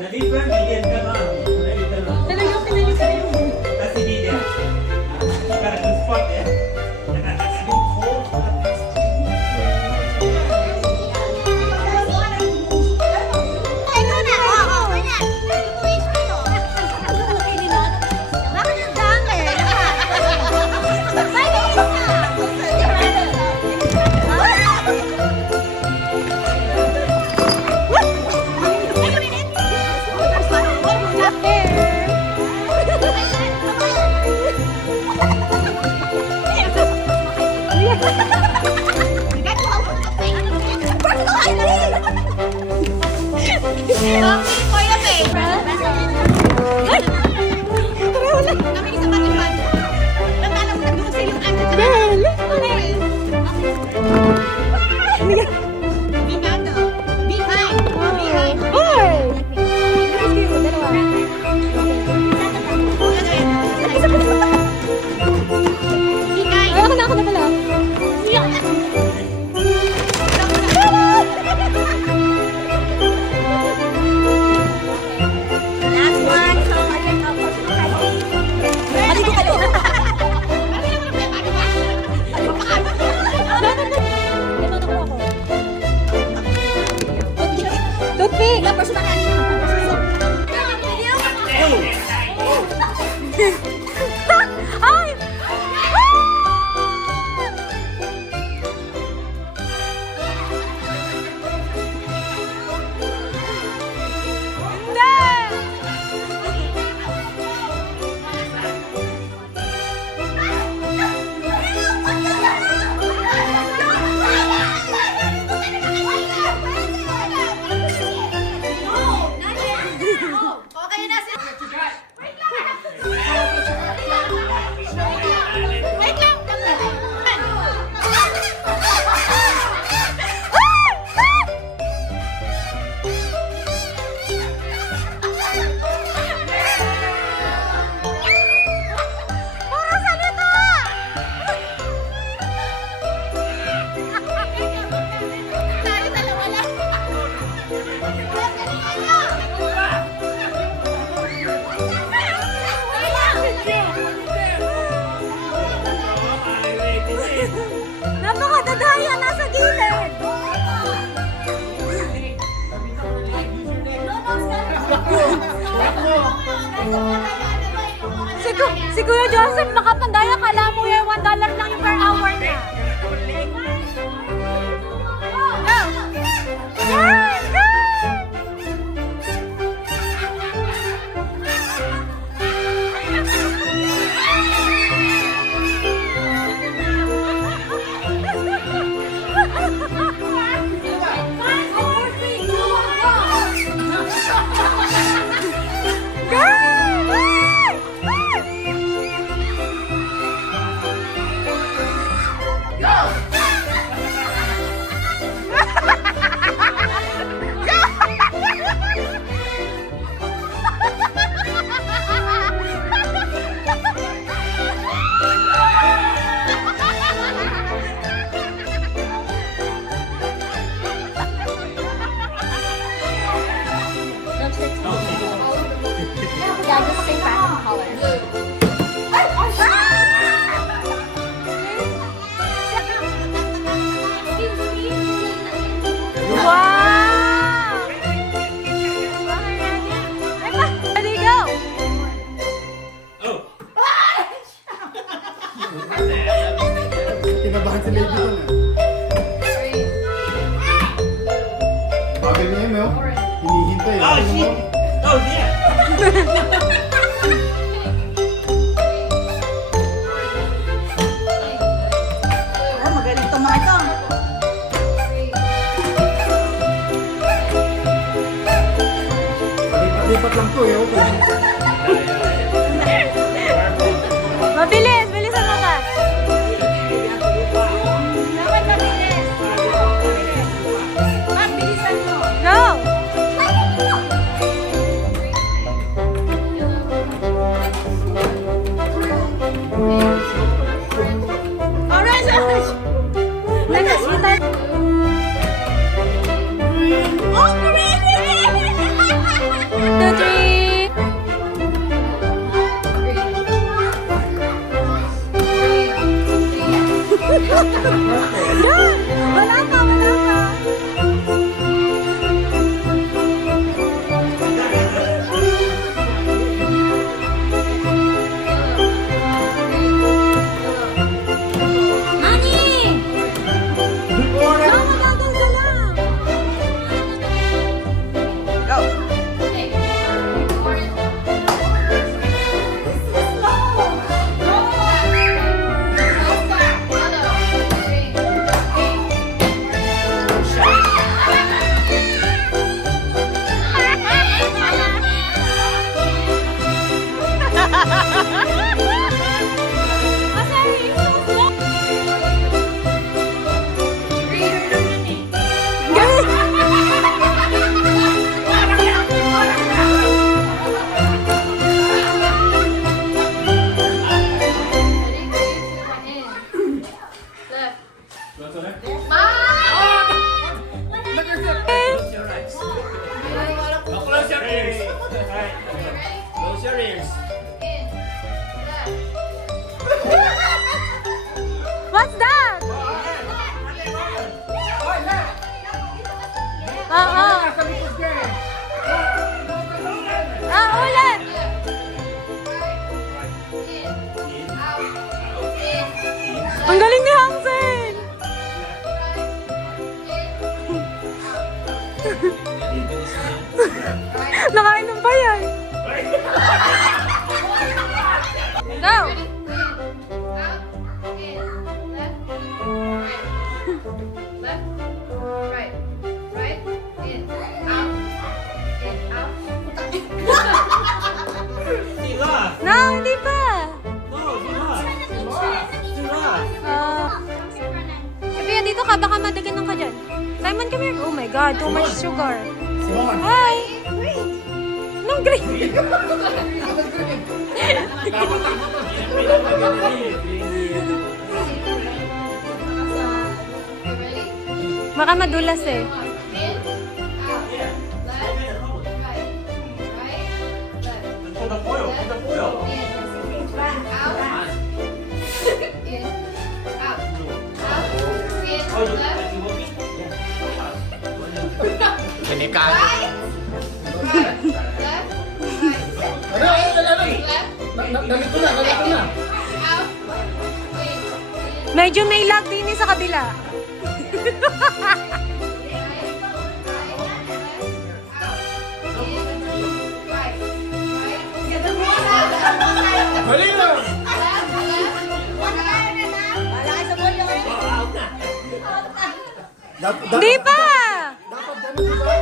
Dali ba? Million ka na. Dali ka na. Talaga, pinali kayo. Tapos hindi niya. Parang yung spot eh. Napakadadaya, nasa gilid. Si Kuya Joseph nakapandaya, kala mo yan, $1 lang yung per hour na. Go! Yes! Go! Yeah, just say random colors. Wow! Ready, go! Oh! Kinabahan si Lady doon eh. Bagay niya yun, oh. Hinihintay. Oh, shit! Oh, yeah! Magaling itong mga ito. Lipat lang to, eh. Mabilis! Bilisan mo ka! Dapat mabilis! Mabilisan mo! Go! Orange! Orange! Next, kita! Oh, green! Close your ears. What's that? Oo. Ulit. Ang galing ni Hansel. Nakainom pa yan. Go. Sila. No, hindi pa. No, sila. Sila. Sabihan dito ka, baka madaginan ka dyan. Simon, come here. Oh my God, too much sugar. Simon. Hi. Anong green? Baka madulas eh. Put the foil. Put the foil. Oh, you will be? Ganito na. Medyo may lag din eh sa kabila. Galing na. Hindi pa! Dapat ganun, di ba?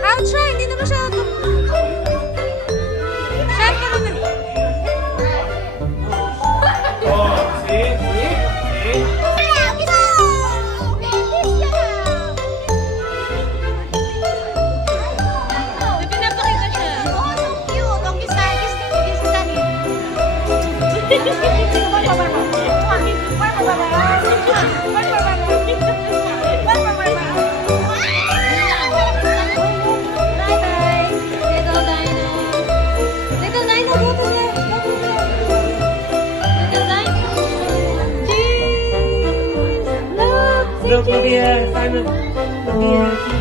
I'll try, hindi naman siya... Share ka naman. Oh, see? See? May pinapakita siya. Look, look here, Simon. Look here.